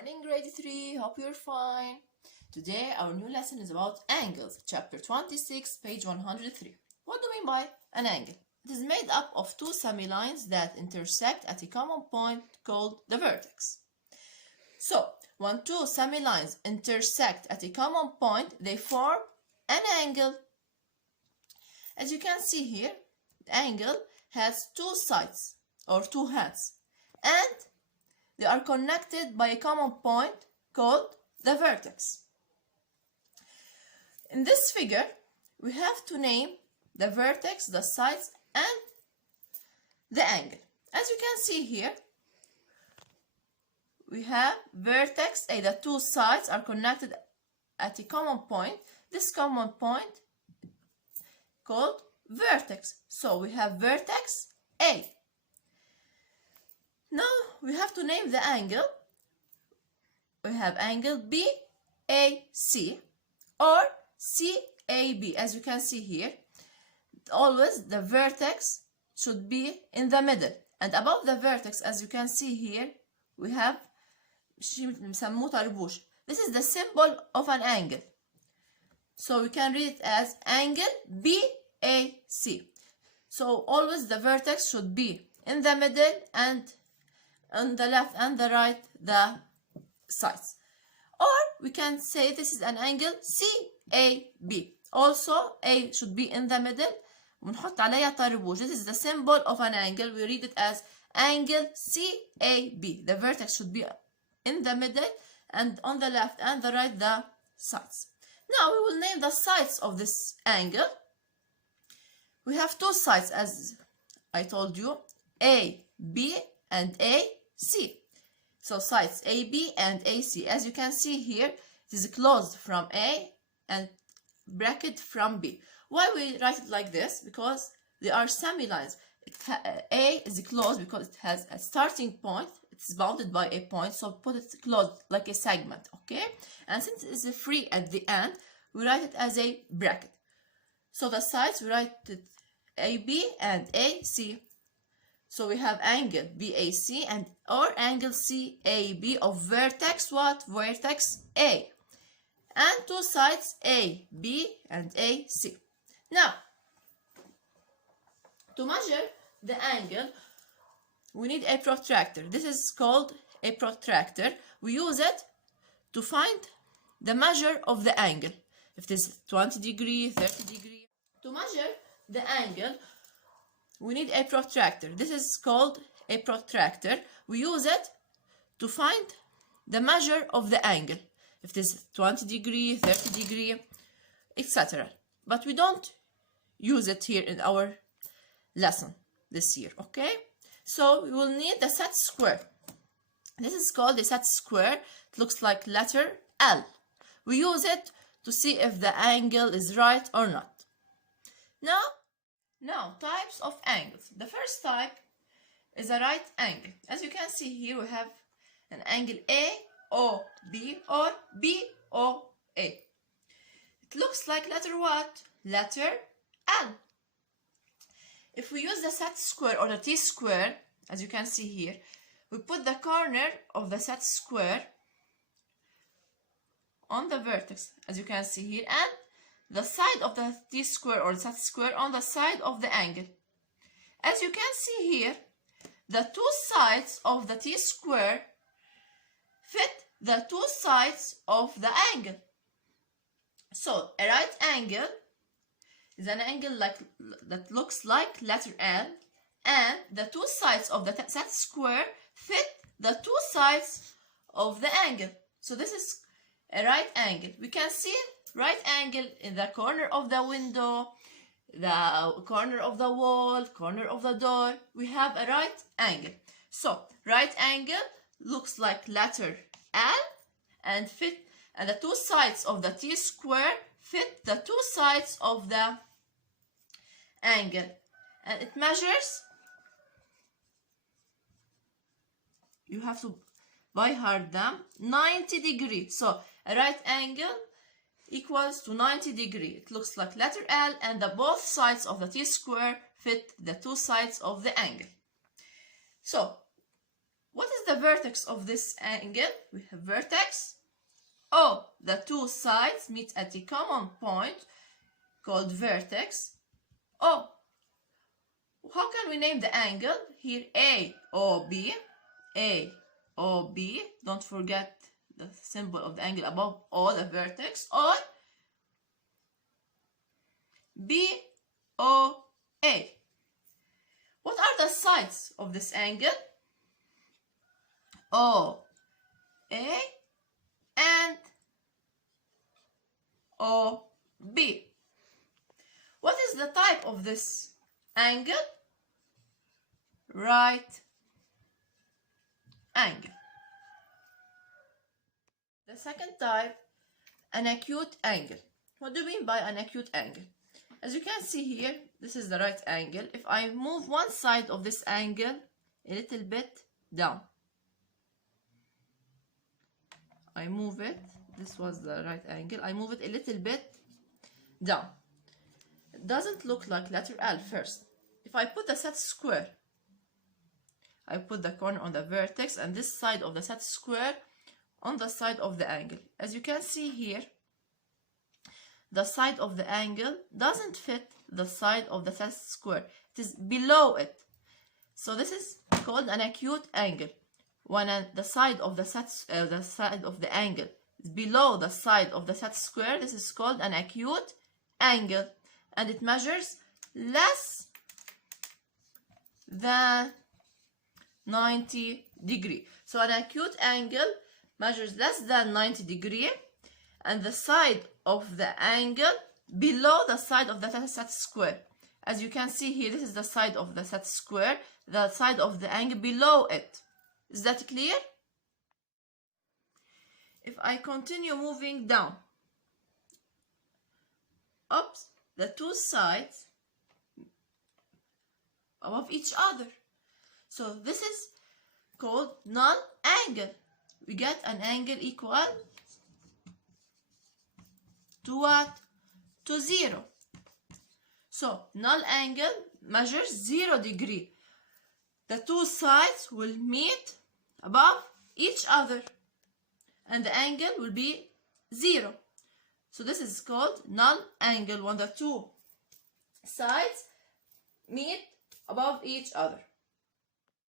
morning, grade 3. Hope you're fine. Today, our new lesson is about angles, chapter 26, page 103. What do we mean by an angle? It is made up of two semilines that intersect at a common point called the vertex. So, when two semilines intersect at a common point, they form an angle. As you can see here, the angle has two sides or two heads, and they are connected by a common point called the vertex. In this figure, we have to name the vertex, the sides, and the angle. As you can see here, we have vertex A. The two sides are connected at a common point. This common point called vertex. So we have vertex A. Now we have to name the angle. We have angle BAC or CAB. As you can see here, always the vertex should be in the middle, and above the vertex, as you can see here, we have this is the symbol of an angle, so we can read it as angle BAC. So always the vertex should be in the middle, and on the left and the right the sides. Or we can say this is an angle CAB. Also A should be in the middle. This is the symbol of an angle. We read it as angle CAB. The vertex should be in the middle, and on the left and the right the sides. Now we will name the sides of this angle. We have two sides, as I told you, AB and AC. So sides AB and AC. As you can see here, it is closed from A and bracket from B. Why we write it like this? Because they are semilines. A is closed because it has a starting point. It's bounded by a point, so put it closed like a segment, okay? And since it is free at the end, we write it as a bracket. So the sides, we write it AB and AC. So we have angle BAC and or angle CAB of vertex what? Vertex A. And two sides A, B and AC. Now, to measure the angle, we need a protractor. This is called a protractor. We use it to find the measure of the angle. If it is 20 degree, 30 degree. To measure the angle, we need a protractor. This is called a protractor. We use it to find the measure of the angle. If it is 20 degree, 30 degree, etc. But we don't use it here in our lesson this year, okay? So we will need the set square. This is called the set square. It looks like letter L. We use it to see if the angle is right or not. Now, types of angles. The first type is a right angle. As you can see here, we have an angle AOB or BOA. It looks like letter what? Letter L. If we use the set square or the T-square, as you can see here, we put the corner of the set square on the vertex, as you can see here, and the side of the T-square or set square on the side of the angle. As you can see here, the two sides of the T-square fit the two sides of the angle. So a right angle is an angle that looks like letter L, and the two sides of the set square fit the two sides of the angle. So this is a right angle. We can see right angle in the corner of the window, the corner of the wall, corner of the door. We have a right angle. So right angle looks like letter L and the two sides of the T-square fit the two sides of the angle, and it measures, you have to by heart them, 90 degrees. So a right angle equals to 90 degrees. It looks like letter L, and the both sides of the T-square fit the two sides of the angle. So What is the vertex of this angle? We have vertex O. The two sides meet at a common point called vertex O. How can we name the angle? Here AOB. AOB. Don't forget the symbol of the angle above O, the vertex, or BOA. What are the sides of this angle? OA and OB. What is the type of this angle? Right angle. The second type, an acute angle. What do we mean by an acute angle? As you can see here, this is the right angle. If I move one side of this angle a little bit down, I move it, this was the right angle, I move it a little bit down. It doesn't look like letter L first. If I put the set square, I put the corner on the vertex and this side of the set square on the side of the angle. As you can see here, the side of the angle doesn't fit the side of the set square. It is below it. So this is called an acute angle. When the side of the angle is below the side of the set square, this is called an acute angle, and it measures less than 90 degrees. So an acute angle measures less than 90 degrees, and the side of the angle below the side of the set square. As you can see here, this is the side of the set square, the side of the angle below it. Is that clear? If I continue moving down, up the two sides above each other. So this is called null angle. We get an angle equal to what? To 0. So null angle measures 0 degree. The two sides will meet above each other and the angle will be 0. So this is called null angle, when the two sides meet above each other.